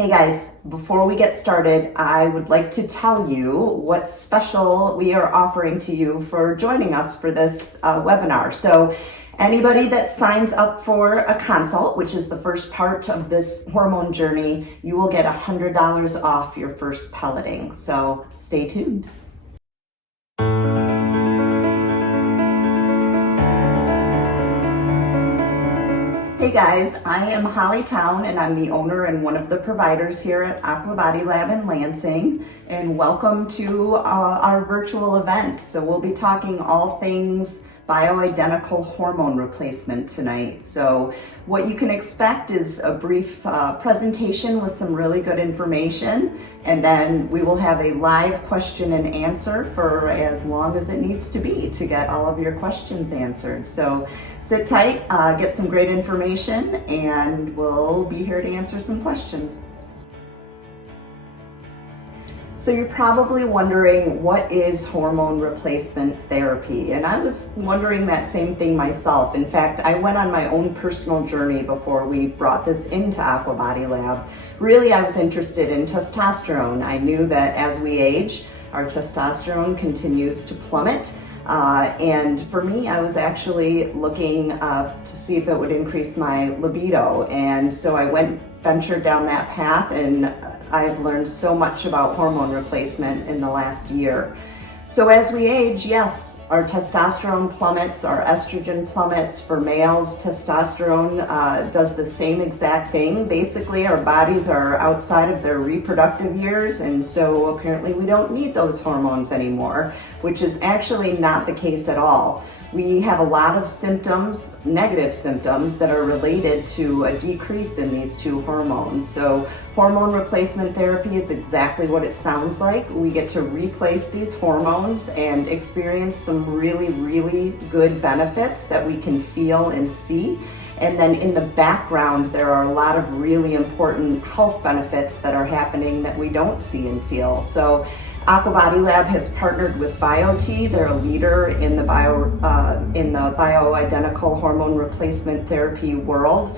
Hey guys, before we get started, I would like to tell you what special we are offering to you for joining us for this webinar. So anybody that signs up for a consult, which is the first part of this hormone journey, you will get $100 off your first pelleting. So stay tuned. Hey guys, I am Holly Town and I'm the owner and one of the providers here at Biote Lab in Lansing, and welcome to our virtual event. So we'll be talking all things bioidentical hormone replacement tonight. So what you can expect is a brief presentation with some really good information, and then we will have a live question and answer for as long as it needs to be to get all of your questions answered. So sit tight, get some great information, and we'll be here to answer some questions. So you're probably wondering, what is hormone replacement therapy? And I was wondering that same thing myself. In fact, I went on my own personal journey before we brought this into Biote Lab. Really, I was interested in testosterone. I knew that as we age, our testosterone continues to plummet. And for me, I was actually looking to see if it would increase my libido. And so I ventured down that path, and I've learned so much about hormone replacement in the last year. So as we age, yes, our testosterone plummets, our estrogen plummets. For males, testosterone does the same exact thing. Basically, our bodies are outside of their reproductive years, and so apparently we don't need those hormones anymore, which is actually not the case at all. We have a lot of symptoms, negative symptoms, that are related to a decrease in these two hormones. So hormone replacement therapy is exactly what it sounds like. We get to replace these hormones and experience some really, really good benefits that we can feel and see. And then in the background, there are a lot of really important health benefits that are happening that we don't see and feel. So Biote Lab has partnered with Biote. They're a leader in the bioidentical hormone replacement therapy world.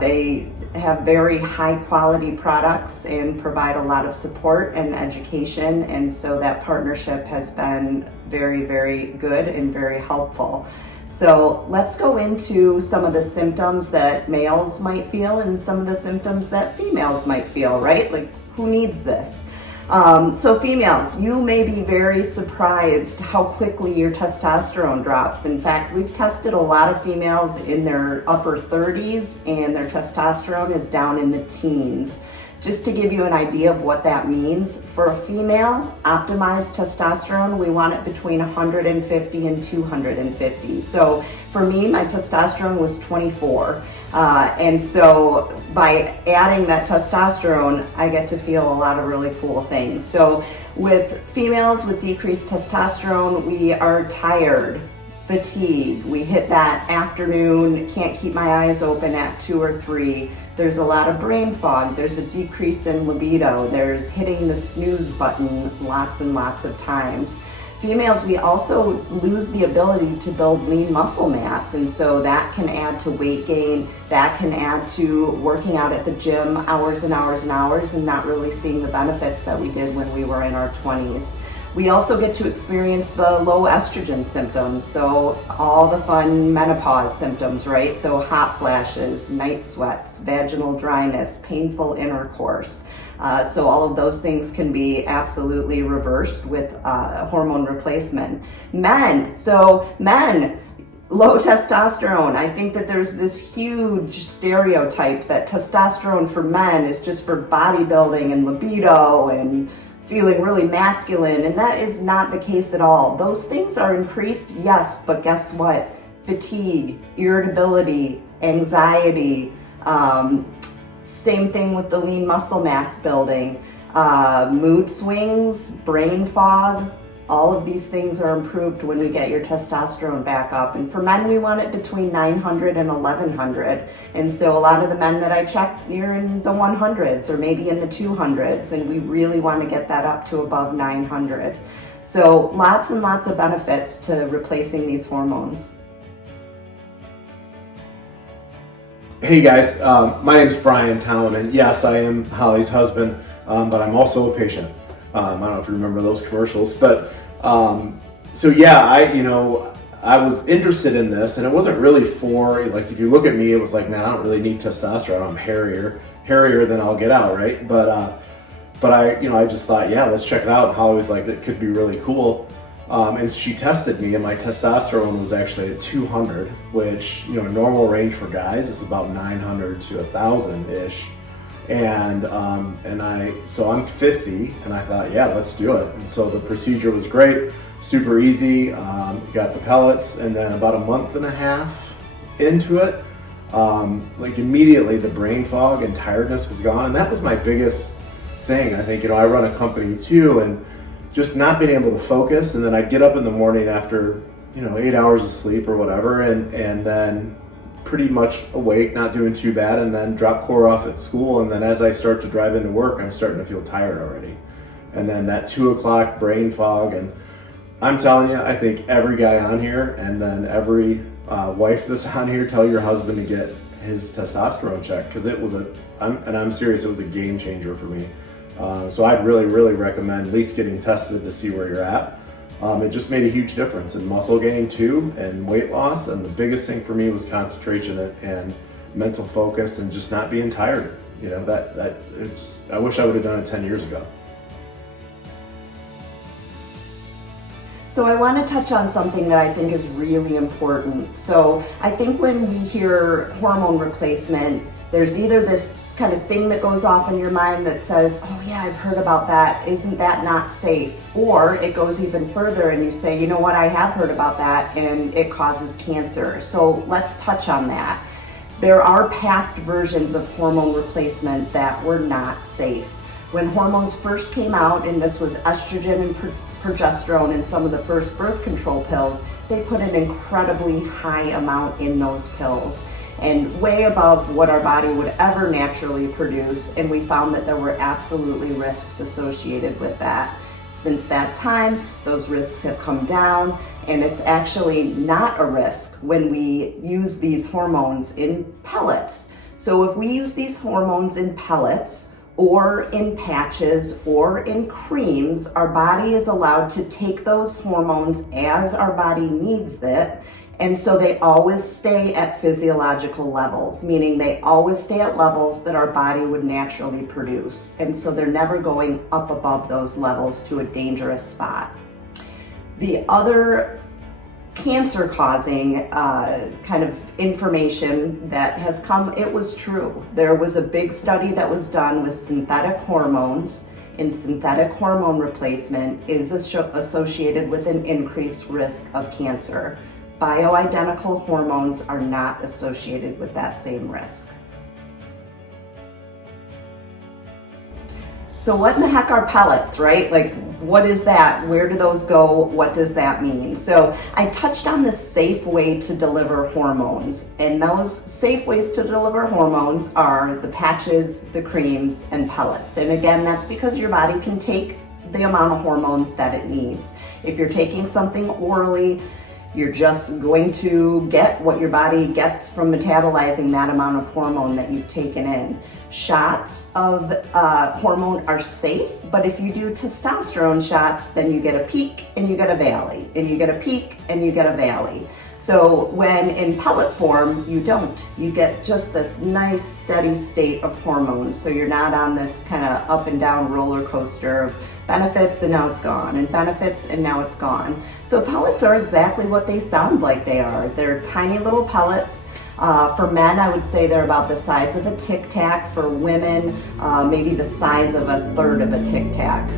They have very high quality products and provide a lot of support and education, and so that partnership has been very, very good and very helpful. So let's go into some of the symptoms that males might feel and some of the symptoms that females might feel, right? Like, who needs this? So females, you may be very surprised how quickly your testosterone drops. In fact, we've tested a lot of females in their upper 30s and their testosterone is down in the teens. Just to give you an idea of what that means, for a female, optimized testosterone, we want it between 150 and 250. So for me, my testosterone was 24. And so by adding that testosterone, I get to feel a lot of really cool things. So with females with decreased testosterone, we are tired, fatigue. We hit that afternoon, can't keep my eyes open at 2 or 3. There's a lot of brain fog. There's a decrease in libido. There's hitting the snooze button lots and lots of times. Females, we also lose the ability to build lean muscle mass, and so that can add to weight gain. That can add to working out at the gym hours and hours and hours and not really seeing the benefits that we did when we were in our 20s. We also get to experience the low estrogen symptoms, so all the fun menopause symptoms, right? So hot flashes, night sweats, vaginal dryness, painful intercourse. So all of those things can be absolutely reversed with hormone replacement. Men, low testosterone. I think that there's this huge stereotype that testosterone for men is just for bodybuilding and libido and feeling really masculine, and that is not the case at all. Those things are increased, yes, but guess what? Fatigue, irritability, anxiety, same thing with the lean muscle mass building, mood swings, brain fog. All of these things are improved when we get your testosterone back up. And for men, we want it between 900 and 1100. And so a lot of the men that I check, you're in the 100s or maybe in the 200s, and we really want to get that up to above 900. So lots and lots of benefits to replacing these hormones. Hey guys, my name's Brian Town, and yes, I am Holly's husband, but I'm also a patient. I don't know if you remember those commercials, but so yeah, I was interested in this, and it wasn't really for, like, if you look at me, it was like, man, I don't really need testosterone. I'm hairier than I'll get out, right? But I just thought, yeah, let's check it out. And Holly was like, that could be really cool. And she tested me, and my testosterone was actually at 200, which, normal range for guys is about 900 to 1,000-ish. So I'm 50, and I thought, yeah, let's do it. And so the procedure was great, super easy. Got the pellets, and then about a month and a half into it, like immediately the brain fog and tiredness was gone. And that was my biggest thing. I think, I run a company too, and just not being able to focus. And then I'd get up in the morning after, 8 hours of sleep or whatever, and then pretty much awake, not doing too bad, and then drop core off at school. And then as I start to drive into work, I'm starting to feel tired already. And then that 2 o'clock brain fog. And I'm telling you, I think every guy on here, and then every wife that's on here, tell your husband to get his testosterone checked, because it was I'm serious, it was a game changer for me. So I'd really, really recommend at least getting tested to see where you're at. It just made a huge difference in muscle gain too, and weight loss. And the biggest thing for me was concentration and mental focus, and just not being tired. I wish I would have done it 10 years ago. So I want to touch on something that I think is really important. So I think when we hear hormone replacement, there's either this kind of thing that goes off in your mind that says, oh yeah, I've heard about that. Isn't that not safe? Or it goes even further and you say, you know what, I have heard about that and it causes cancer. So let's touch on that. There are past versions of hormone replacement that were not safe. When hormones first came out, and this was estrogen and progesterone and some of the first birth control pills, they put an incredibly high amount in those pills, and way above what our body would ever naturally produce, and we found that there were absolutely risks associated with that. Since that time, those risks have come down, and it's actually not a risk when we use these hormones in pellets. So if we use these hormones in pellets, or in patches, or in creams, our body is allowed to take those hormones as our body needs it. And so they always stay at physiological levels, meaning they always stay at levels that our body would naturally produce. And so they're never going up above those levels to a dangerous spot. The other cancer-causing kind of information that has come, it was true. There was a big study that was done with synthetic hormones, and synthetic hormone replacement is associated with an increased risk of cancer. Bioidentical hormones are not associated with that same risk. So what in the heck are pellets, right? Like, what is that? Where do those go? What does that mean? So I touched on the safe way to deliver hormones, and those safe ways to deliver hormones are the patches, the creams, and pellets. And again, that's because your body can take the amount of hormone that it needs. If you're taking something orally, you're just going to get what your body gets from metabolizing that amount of hormone that you've taken in. Shots of hormone are safe, but if you do testosterone shots, then you get a peak and you get a valley, and you get a peak and you get a valley. So when in pellet form, you don't. You get just this nice steady state of hormones. So you're not on this kind of up and down roller coaster of benefits and now it's gone, and benefits and now it's gone. So pellets are exactly what they sound like they are. They're tiny little pellets. For men, I would say they're about the size of a Tic Tac. For women, maybe the size of a third of a Tic Tac,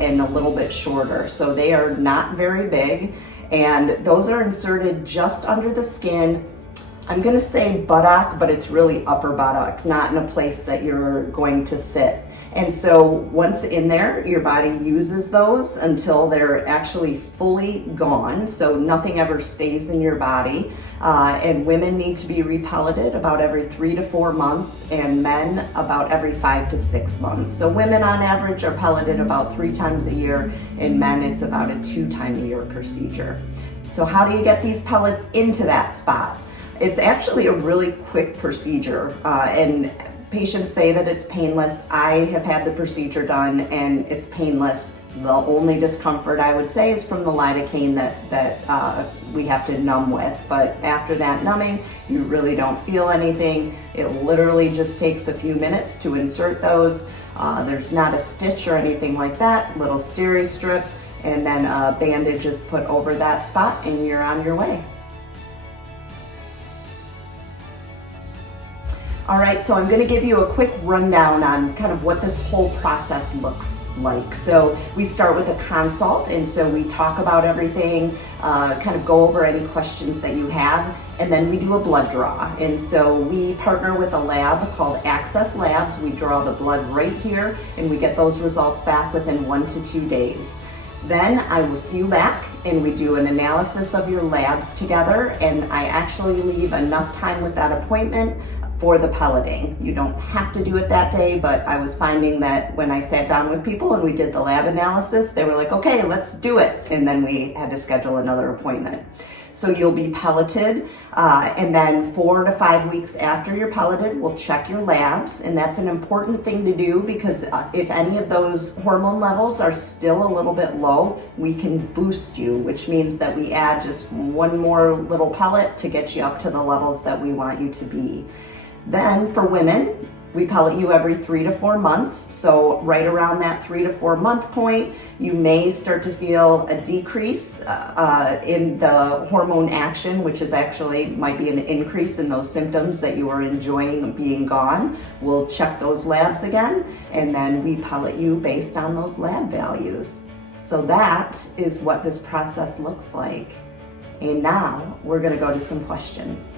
and a little bit shorter. So they are not very big, and those are inserted just under the skin. I'm gonna say buttock, but it's really upper buttock, not in a place that you're going to sit. And so once in there, your body uses those until they're actually fully gone. So nothing ever stays in your body. And women need to be repelleted about every 3 to 4 months, and men about every 5 to 6 months. So women on average are pelleted about 3 times a year, and men it's about a 2 time a year procedure. So how do you get these pellets into that spot? It's actually a really quick procedure, and patients say that it's painless. I have had the procedure done and it's painless. The only discomfort I would say is from the lidocaine that we have to numb with. But after that numbing, you really don't feel anything. It literally just takes a few minutes to insert those. There's not a stitch or anything like that. Little steri strip, and then a bandage is put over that spot and you're on your way. All right, so I'm going to give you a quick rundown on kind of what this whole process looks like. So we start with a consult, and so we talk about everything, kind of go over any questions that you have, and then we do a blood draw. And so we partner with a lab called Access Labs. We draw the blood right here, and we get those results back within 1 to 2 days. Then I will see you back and we do an analysis of your labs together, and I actually leave enough time with that appointment for the pelleting. You don't have to do it that day, but I was finding that when I sat down with people and we did the lab analysis, they were like, okay, let's do it. And then we had to schedule another appointment. So you'll be pelleted, and then 4 to 5 weeks after you're pelleted, we'll check your labs. And that's an important thing to do because if any of those hormone levels are still a little bit low, we can boost you, which means that we add just one more little pellet to get you up to the levels that we want you to be. Then for women, we pellet you every 3 to 4 months. So right around that 3 to 4 month point, you may start to feel a decrease in the hormone action, which is actually might be an increase in those symptoms that you are enjoying being gone. We'll check those labs again, and then we pellet you based on those lab values. So that is what this process looks like. And now we're going to go to some questions.